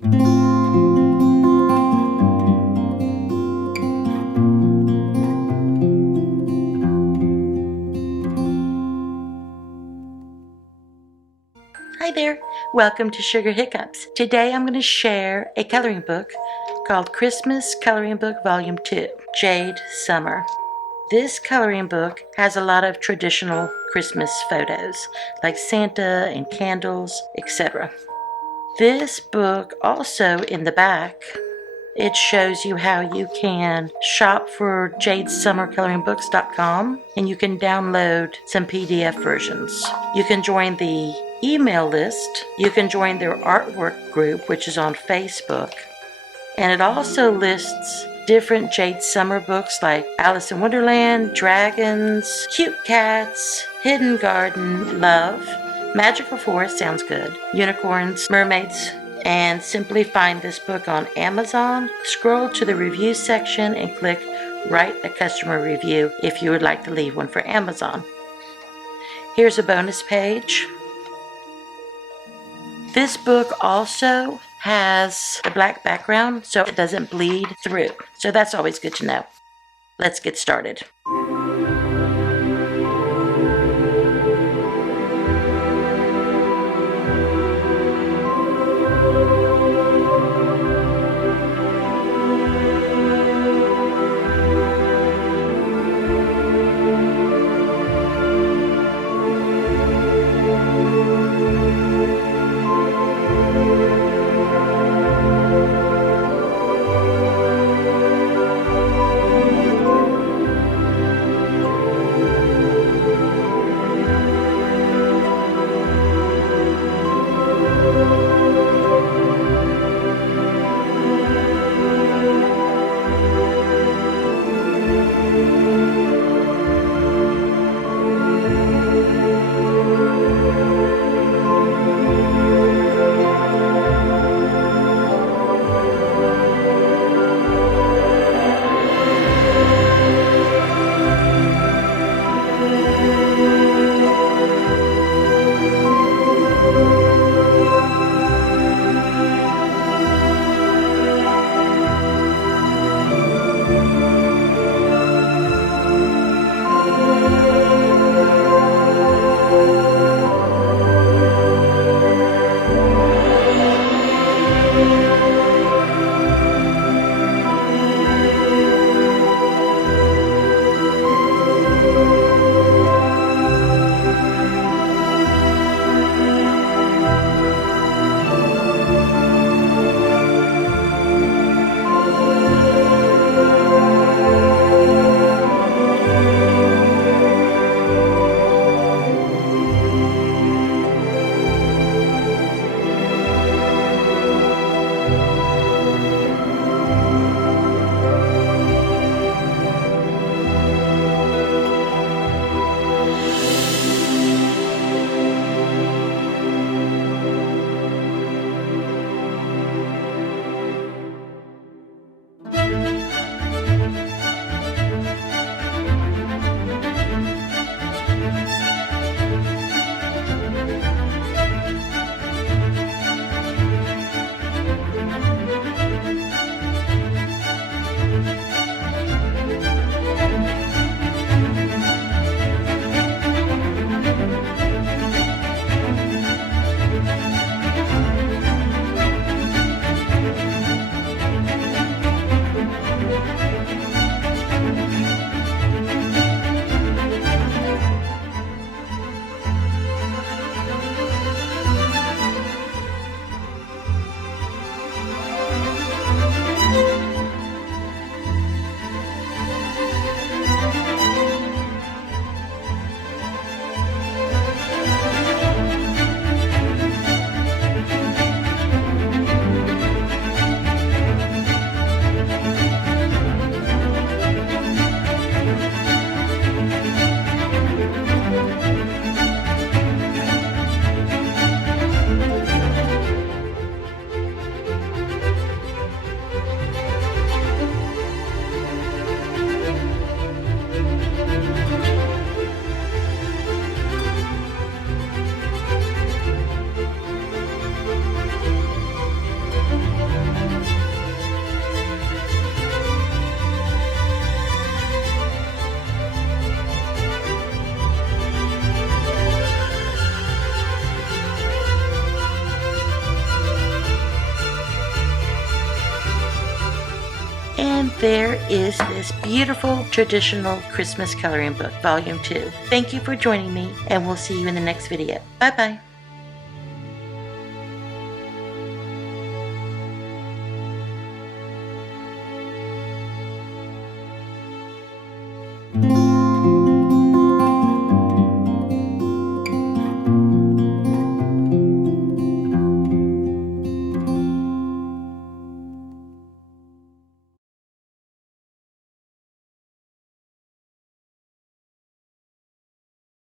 Hi there, welcome to Sugar Hiccups. Today I'm going to share a coloring book called Christmas Coloring Book Volume 2, Jade Summer. This coloring book has a lot of traditional Christmas photos, like Santa and candles, etc. This book also, in the back, it shows you how you can shop for jadesummercoloringbooks.com, and you can download some PDF versions. You can join the email list. You can join their artwork group, which is on Facebook. And it also lists different Jade Summer books like Alice in Wonderland, Dragons, Cute Cats, Hidden Garden, Love, Magical Forest, sounds good, Unicorns, Mermaids, and simply find this book on Amazon. Scroll to the review section and click Write a Customer Review if you would like to leave one for Amazon. Here's a bonus page. This book also has a black background so it doesn't bleed through. So that's always good to know. Let's get started. there is this beautiful traditional Christmas coloring book, Volume 2. Thank you for joining me, and we'll see you in the next video. Bye-bye.